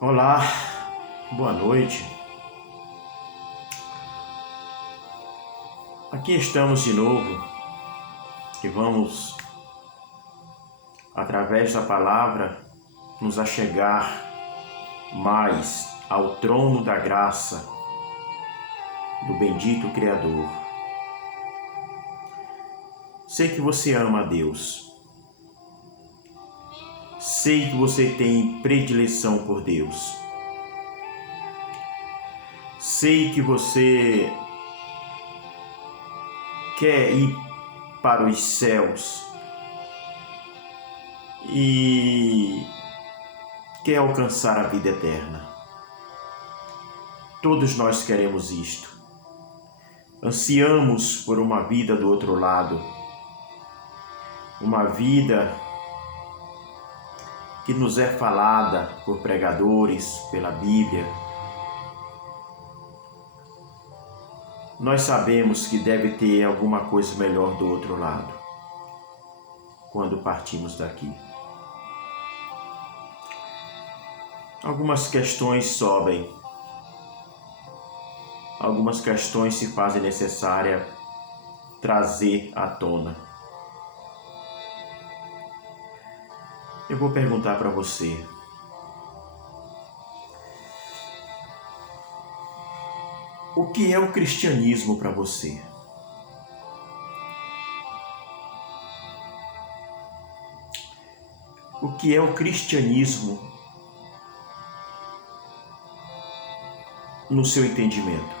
Olá, boa noite. Aqui estamos de novo e vamos, através da palavra, nos achegar mais ao trono da graça do bendito Criador. Sei que você ama a Deus. Sei que você tem predileção por Deus. Sei que você quer ir para os céus e quer alcançar a vida eterna. Todos nós queremos isto. Ansiamos por uma vida do outro lado, uma vida que nos é falada por pregadores, pela Bíblia. Nós sabemos que deve ter alguma coisa melhor do outro lado, quando partimos daqui. Algumas questões sobem, algumas questões se fazem necessária trazer à tona. Eu vou perguntar para você: o que é o cristianismo para você? O que é o cristianismo no seu entendimento?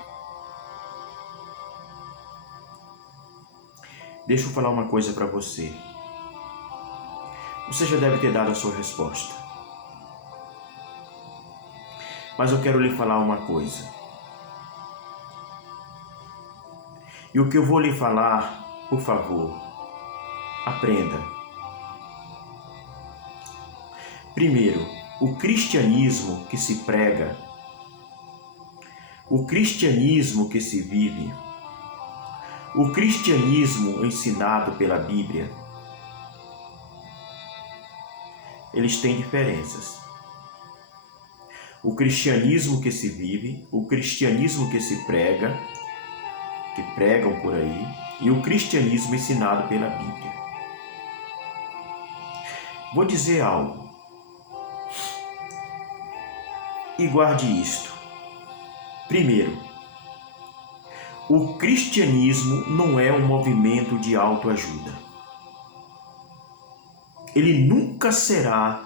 Deixa eu falar uma coisa para você. Você já deve ter dado a sua resposta. Mas eu quero lhe falar uma coisa. E o que eu vou lhe falar, por favor, aprenda. Primeiro, o cristianismo que se prega, o cristianismo que se vive, o cristianismo ensinado pela Bíblia, eles têm diferenças. O cristianismo que se vive, o cristianismo que se prega, que pregam por aí, e o cristianismo ensinado pela Bíblia. Vou dizer algo. E guarde isto. Primeiro, o cristianismo não é um movimento de autoajuda. Ele nunca será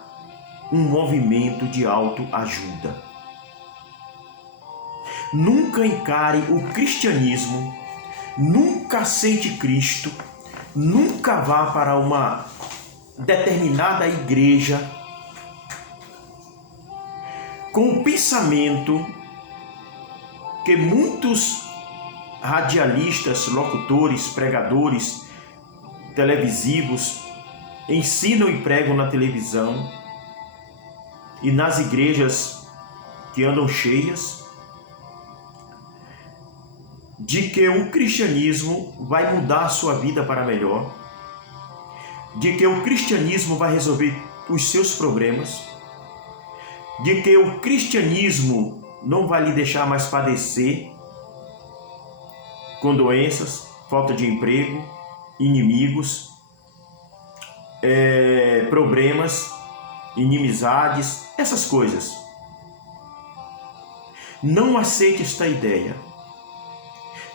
um movimento de autoajuda. Nunca encare o cristianismo, nunca aceite Cristo, nunca vá para uma determinada igreja com o pensamento que muitos radialistas, locutores, pregadores televisivos ensinam e pregam na televisão e nas igrejas que andam cheias, de que o cristianismo vai mudar a sua vida para melhor, de que o cristianismo vai resolver os seus problemas, de que o cristianismo não vai lhe deixar mais padecer com doenças, falta de emprego, inimigos, problemas, inimizades, essas coisas. Não aceite esta ideia.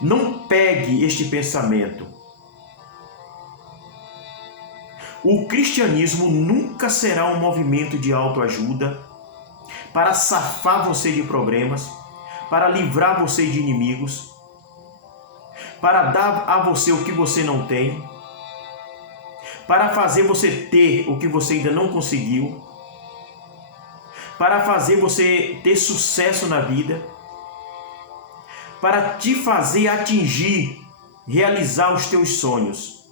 Não pegue este pensamento. O cristianismo nunca será um movimento de autoajuda para safar você de problemas, para livrar você de inimigos, para dar a você o que você não tem, para fazer você ter o que você ainda não conseguiu, para fazer você ter sucesso na vida, para te fazer atingir, realizar os teus sonhos.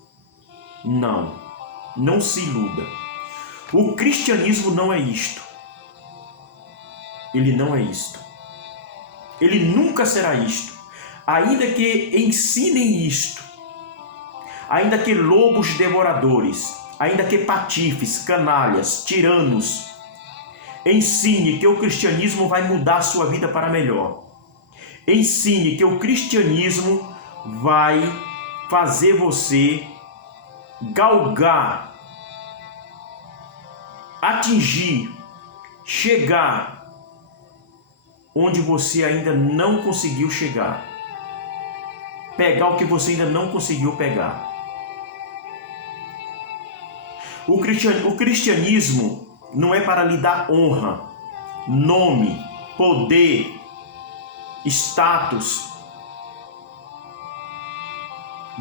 Não se iluda. O cristianismo não é isto. Ele não é isto. Ele nunca será isto. Ainda que ensinem isto, ainda que lobos devoradores, ainda que patifes, canalhas, tiranos Ensine que o cristianismo vai mudar a sua vida para melhor. Ensine que o cristianismo vai fazer você galgar, atingir, chegar onde você ainda não conseguiu chegar. Pegar o que você ainda não conseguiu pegar. O cristianismo não é para lhe dar honra, nome, poder, status,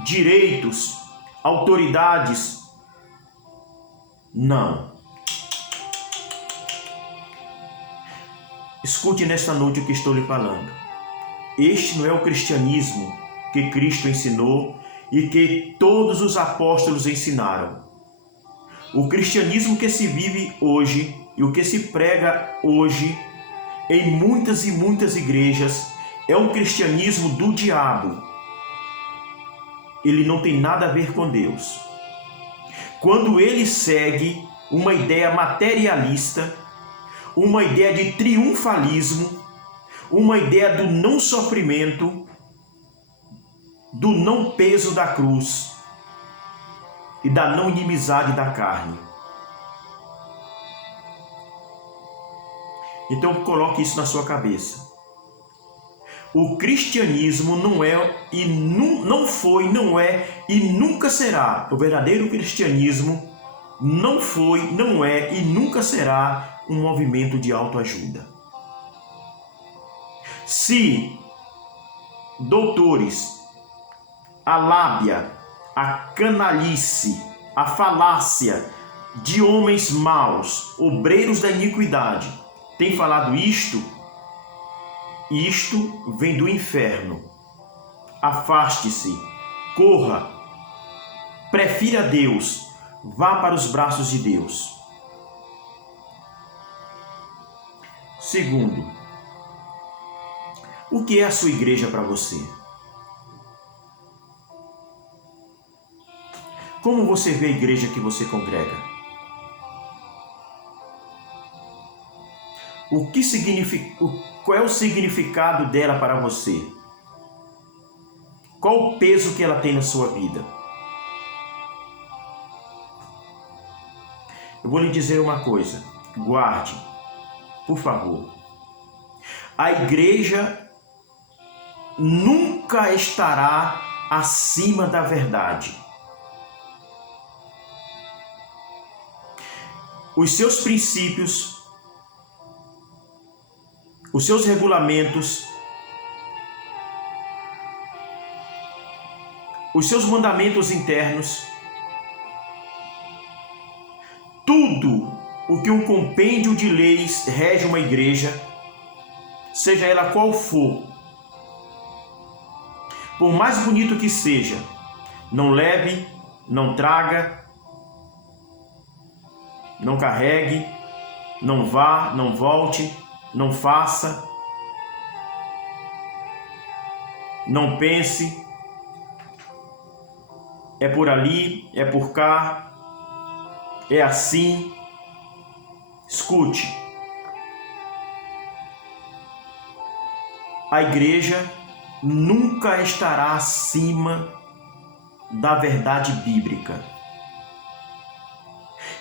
direitos, autoridades. Não. Escute nesta noite o que estou lhe falando. Este não é o cristianismo que Cristo ensinou e que todos os apóstolos ensinaram. O cristianismo que se vive hoje e o que se prega hoje em muitas e muitas igrejas é um cristianismo do diabo. Ele não tem nada a ver com Deus. Quando ele segue uma ideia materialista, uma ideia de triunfalismo, uma ideia do não sofrimento, do não peso da cruz e da não inimizade da carne. Então coloque isso na sua cabeça. O cristianismo não é e não foi, não é e nunca será. O verdadeiro cristianismo não foi, não é e nunca será um movimento de autoajuda. Se doutores, a lábia, a canalice, a falácia de homens maus, obreiros da iniquidade, tem falado isto vem do inferno. Afaste-se, corra, prefira Deus, vá para os braços de Deus. Segundo, o que é a sua igreja para você? Como você vê a igreja que você congrega? Qual é o significado dela para você? Qual o peso que ela tem na sua vida? Eu vou lhe dizer uma coisa, guarde, por favor. A igreja nunca estará acima da verdade. Os seus princípios, os seus regulamentos, os seus mandamentos internos, tudo o que um compêndio de leis rege uma igreja, seja ela qual for, por mais bonito que seja, não leve, não traga, não carregue, não vá, não volte, não faça, não pense, é por ali, é por cá, é assim. Escute, a igreja nunca estará acima da verdade bíblica.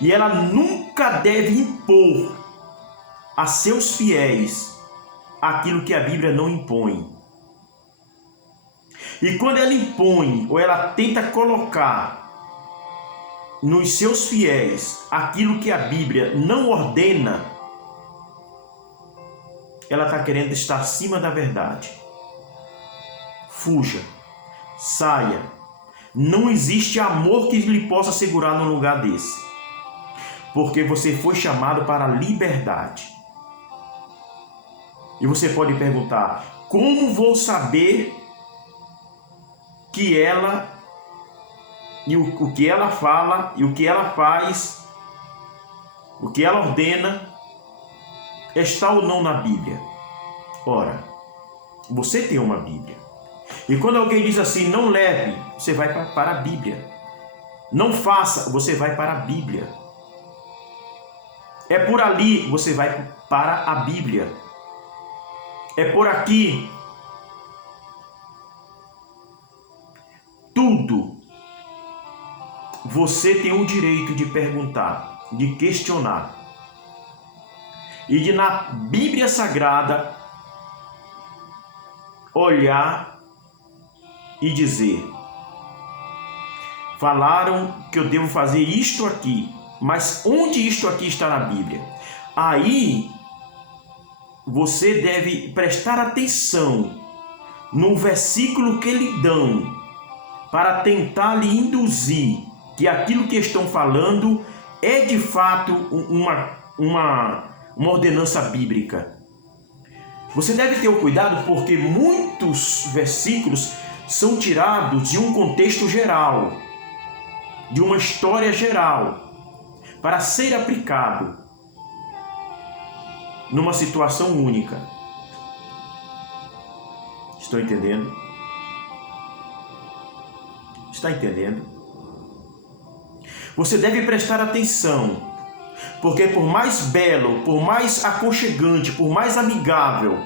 E ela nunca deve impor a seus fiéis aquilo que a Bíblia não impõe. E quando ela impõe ou ela tenta colocar nos seus fiéis aquilo que a Bíblia não ordena, ela está querendo estar acima da verdade. Fuja, saia. Não existe amor que lhe possa segurar num lugar desse. Porque você foi chamado para a liberdade. E você pode perguntar, como vou saber que ela, e o que ela fala, e o que ela faz, o que ela ordena, está ou não na Bíblia? Ora, você tem uma Bíblia. E quando alguém diz assim, não leve, você vai para a Bíblia. Não faça, você vai para a Bíblia. É por ali você vai para a Bíblia. É por aqui. Tudo você tem o direito de perguntar, de questionar. E de na Bíblia Sagrada olhar e dizer: falaram que eu devo fazer isto aqui, mas onde isto aqui está na Bíblia? Aí você deve prestar atenção no versículo que lhe dão, para tentar lhe induzir que aquilo que estão falando é de fato uma ordenança bíblica. Você deve ter o cuidado, porque muitos versículos são tirados de um contexto geral, de uma história geral, para ser aplicado numa situação única. Estou entendendo? Está entendendo? Você deve prestar atenção, porque por mais belo, por mais aconchegante, por mais amigável,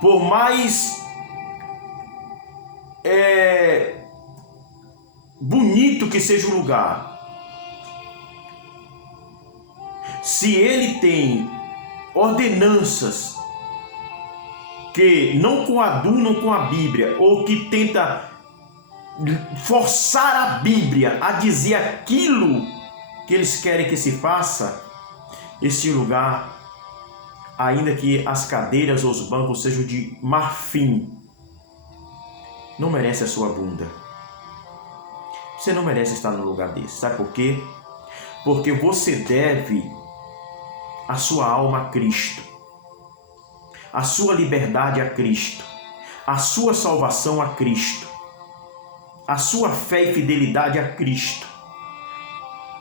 por mais bonito que seja o lugar, se ele tem ordenanças que não coadunam com a Bíblia, ou que tenta forçar a Bíblia a dizer aquilo que eles querem que se faça, este lugar, ainda que as cadeiras ou os bancos sejam de marfim, não merece a sua bunda. Você não merece estar num lugar desse. Sabe por quê? Porque você deve a sua alma a Cristo, a sua liberdade a Cristo, a sua salvação a Cristo, a sua fé e fidelidade a Cristo,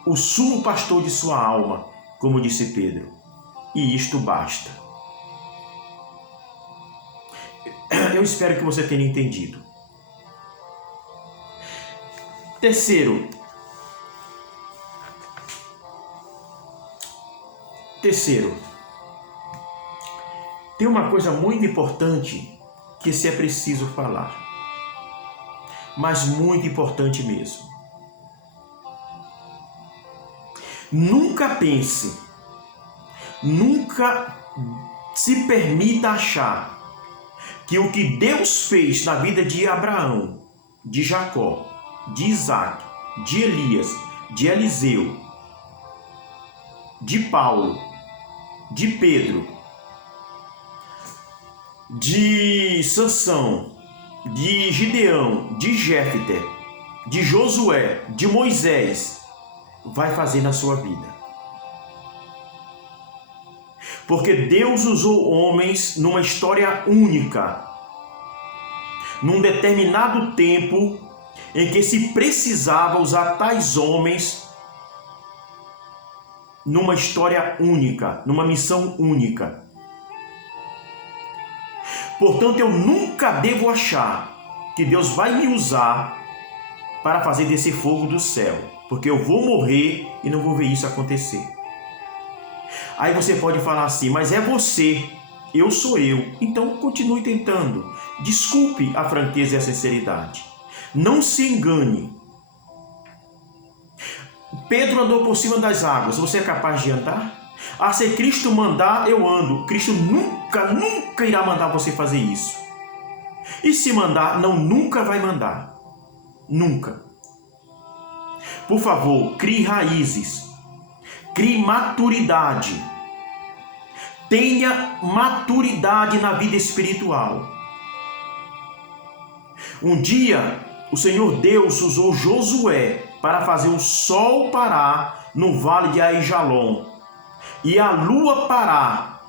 o sumo pastor de sua alma, como disse Pedro. E isto basta. Eu espero que você tenha entendido. Terceiro, tem uma coisa muito importante que se é preciso falar, mas muito importante mesmo. Nunca pense, nunca se permita achar que o que Deus fez na vida de Abraão, de Jacó, de Isaac, de Elias, de Eliseu, de Paulo, de Pedro, de Sansão, de Gideão, de Jefté, de Josué, de Moisés, vai fazer na sua vida. Porque Deus usou homens numa história única, num determinado tempo em que se precisava usar tais homens numa história única, numa missão única. Portanto, eu nunca devo achar que Deus vai me usar para fazer descer fogo do céu, porque eu vou morrer e não vou ver isso acontecer. Aí você pode falar assim: mas é você, eu sou eu. Então continue tentando. Desculpe a franqueza e a sinceridade. Não se engane. Pedro andou por cima das águas. Você é capaz de andar? Ah, se Cristo mandar, eu ando. Cristo nunca irá mandar você fazer isso. E se mandar, nunca vai mandar. Nunca. Por favor, crie raízes. Crie maturidade. Tenha maturidade na vida espiritual. Um dia, o Senhor Deus usou Josué para fazer o sol parar no vale de Aijalon e a lua parar.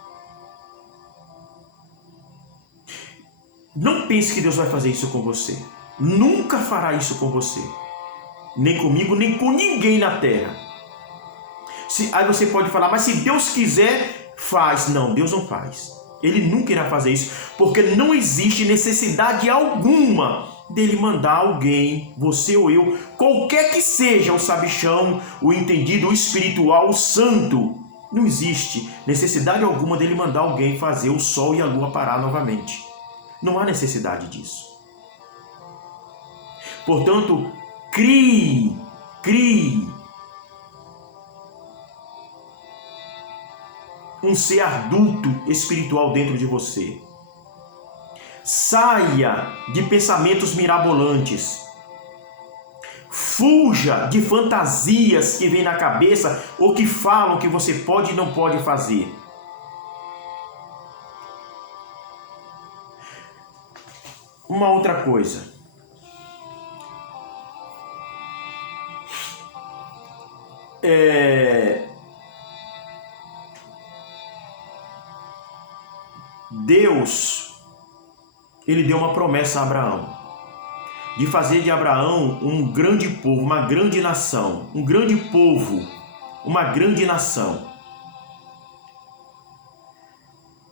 Não pense que Deus vai fazer isso com você. Nunca fará isso com você. Nem comigo, nem com ninguém na terra. Aí você pode falar: mas se Deus quiser, faz. Não, Deus não faz. Ele nunca irá fazer isso, porque não existe necessidade alguma dele mandar alguém, você ou eu, qualquer que seja o sabichão, o entendido, o espiritual, o santo, Não existe necessidade alguma dele mandar alguém fazer o sol e a lua parar novamente. Não há necessidade disso. Portanto, crie um ser adulto espiritual dentro de você. Saia de pensamentos mirabolantes. Fuja de fantasias que vêm na cabeça ou que falam que você pode e não pode fazer. Uma outra coisa. Deus, ele deu uma promessa a Abraão, de fazer de Abraão um grande povo, uma grande nação, um grande povo, uma grande nação.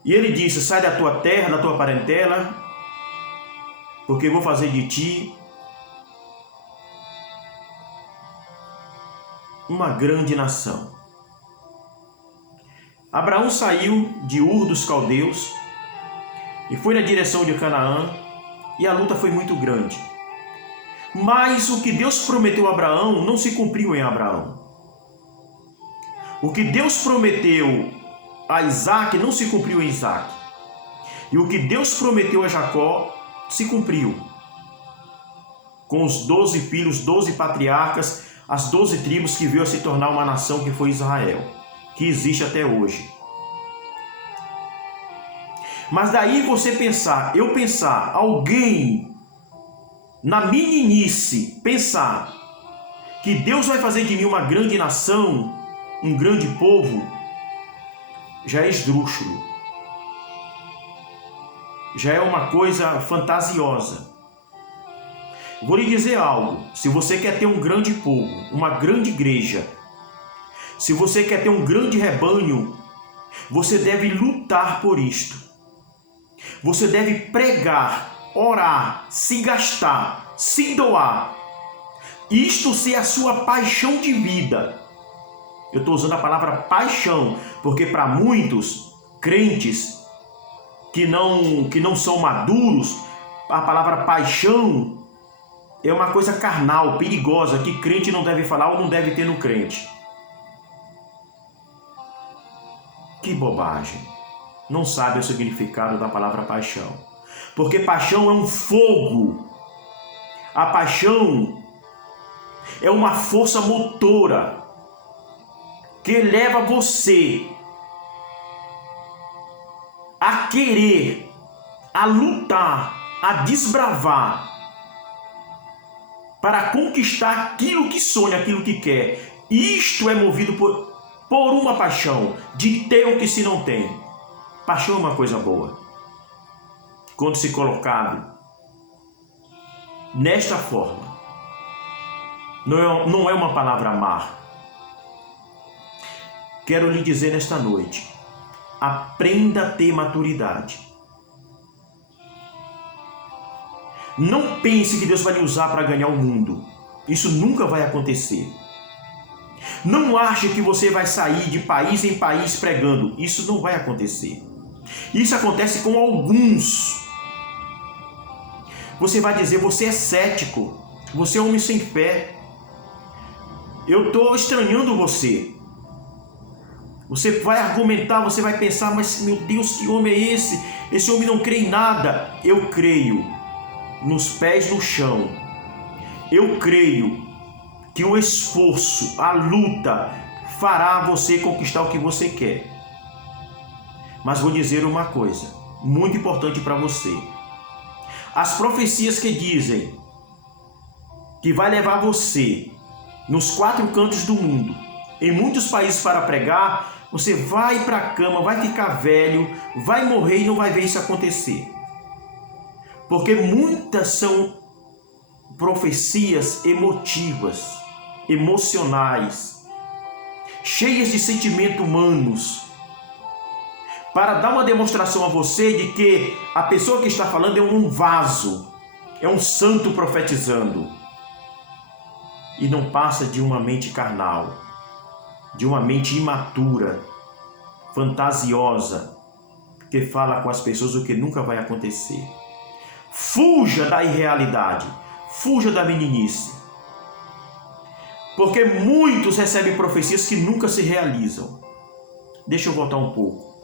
E ele disse: sai da tua terra, da tua parentela, porque eu vou fazer de ti uma grande nação. Abraão saiu de Ur dos Caldeus e foi na direção de Canaã, e a luta foi muito grande. Mas o que Deus prometeu a Abraão não se cumpriu em Abraão. O que Deus prometeu a Isaac não se cumpriu em Isaac. E o que Deus prometeu a Jacó se cumpriu. Com os 12 filhos, 12 patriarcas, as 12 tribos que veio a se tornar uma nação que foi Israel, que existe até hoje. Mas daí você pensar, alguém na meninice pensar que Deus vai fazer de mim uma grande nação, um grande povo, já é esdrúxulo. Já é uma coisa fantasiosa. Vou lhe dizer algo: se você quer ter um grande povo, uma grande igreja, se você quer ter um grande rebanho, você deve lutar por isto. Você deve pregar, orar, se gastar, se doar. Isto ser a sua paixão de vida. Eu estou usando a palavra paixão, porque para muitos crentes que não são maduros, a palavra paixão é uma coisa carnal, perigosa, que crente não deve falar ou não deve ter no crente. Que bobagem. Não sabe o significado da palavra paixão. Porque paixão é um fogo. A paixão é uma força motora que leva você a querer, a lutar, a desbravar para conquistar aquilo que sonha, aquilo que quer. Isto é movido por uma paixão de ter o que se não tem. Paixão é uma coisa boa. Quando se colocado nesta forma, não é uma palavra má. Quero lhe dizer nesta noite, aprenda a ter maturidade. Não pense que Deus vai lhe usar para ganhar o mundo. Isso nunca vai acontecer. Não ache que você vai sair de país em país pregando. Isso não vai acontecer. Isso acontece com alguns. Você vai dizer: você é cético, você é homem sem fé. Eu estou estranhando você. Você vai argumentar, você vai pensar: mas meu Deus, que homem é esse? Esse homem não crê em nada. Eu creio nos pés no chão. Eu creio que o esforço, a luta fará você conquistar o que você quer. Mas vou dizer uma coisa muito importante para você. As profecias que dizem que vai levar você nos 4 cantos do mundo, em muitos países para pregar, você vai para a cama, vai ficar velho, vai morrer e não vai ver isso acontecer. Porque muitas são profecias emotivas, emocionais, cheias de sentimentos humanos, para dar uma demonstração a você de que a pessoa que está falando é um vaso, é um santo profetizando. E não passa de uma mente carnal, de uma mente imatura, fantasiosa, que fala com as pessoas o que nunca vai acontecer. Fuja da irrealidade, fuja da meninice. Porque muitos recebem profecias que nunca se realizam. Deixa eu voltar um pouco.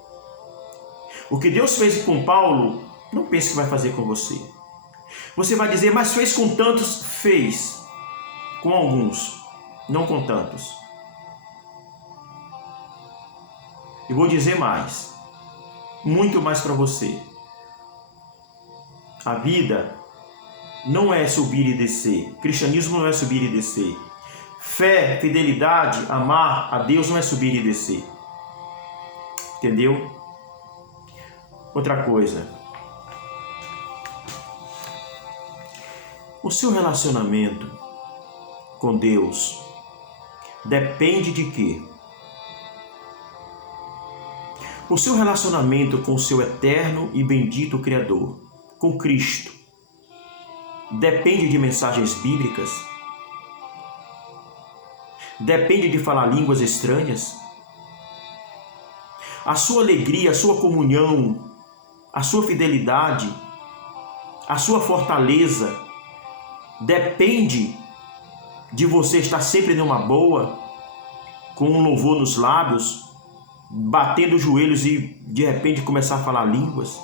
O que Deus fez com Paulo, não pense que vai fazer com você. Você vai dizer, mas fez com tantos? Fez. Com alguns, não com tantos. E vou dizer mais. Muito mais para você. A vida não é subir e descer. Cristianismo não é subir e descer. Fé, fidelidade, amar a Deus não é subir e descer. Entendeu? Outra coisa. O seu relacionamento com Deus depende de quê? O seu relacionamento com o seu eterno e bendito Criador, com Cristo, depende de mensagens bíblicas? Depende de falar línguas estranhas? A sua alegria, a sua comunhão, a sua fidelidade, a sua fortaleza, depende de você estar sempre numa boa, com um louvor nos lábios, batendo os joelhos e de repente começar a falar línguas,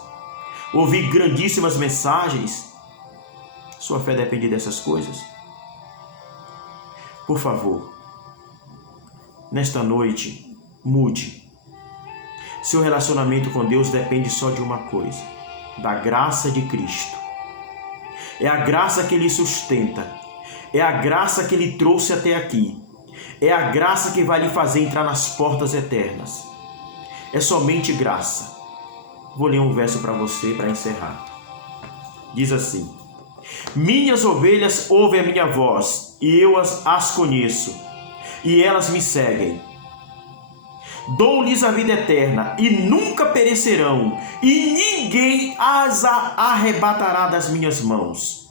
ouvir grandíssimas mensagens. Sua fé depende dessas coisas? Por favor, nesta noite, mude. Seu relacionamento com Deus depende só de uma coisa: da graça de Cristo. É a graça que lhe sustenta, é a graça que lhe trouxe até aqui, é a graça que vai lhe fazer entrar nas portas eternas. É somente graça. Vou ler um verso para você para encerrar. Diz assim: minhas ovelhas ouvem a minha voz, e eu as conheço, e elas me seguem. Dou-lhes a vida eterna, e nunca perecerão, e ninguém as arrebatará das minhas mãos.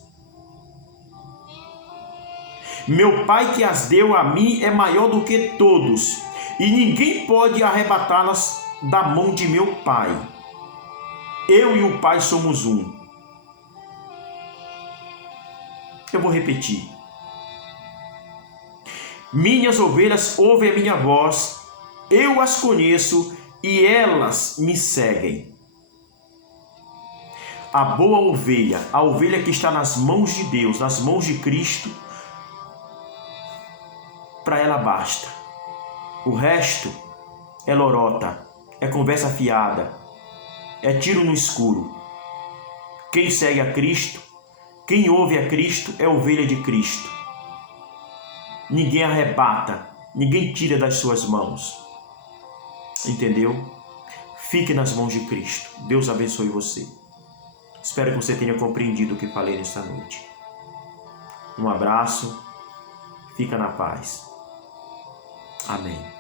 Meu Pai que as deu a mim é maior do que todos, e ninguém pode arrebatá-las da mão de meu Pai. Eu e o Pai somos um. Eu vou repetir. Minhas ovelhas ouvem a minha voz, eu as conheço e elas me seguem. A boa ovelha, a ovelha que está nas mãos de Deus, nas mãos de Cristo, para ela basta. O resto é lorota, é conversa fiada, é tiro no escuro. Quem segue a Cristo, quem ouve a Cristo, é ovelha de Cristo. Ninguém arrebata, ninguém tira das suas mãos. Entendeu? Fique nas mãos de Cristo. Deus abençoe você. Espero que você tenha compreendido o que falei nesta noite. Um abraço. Fica na paz. Amém.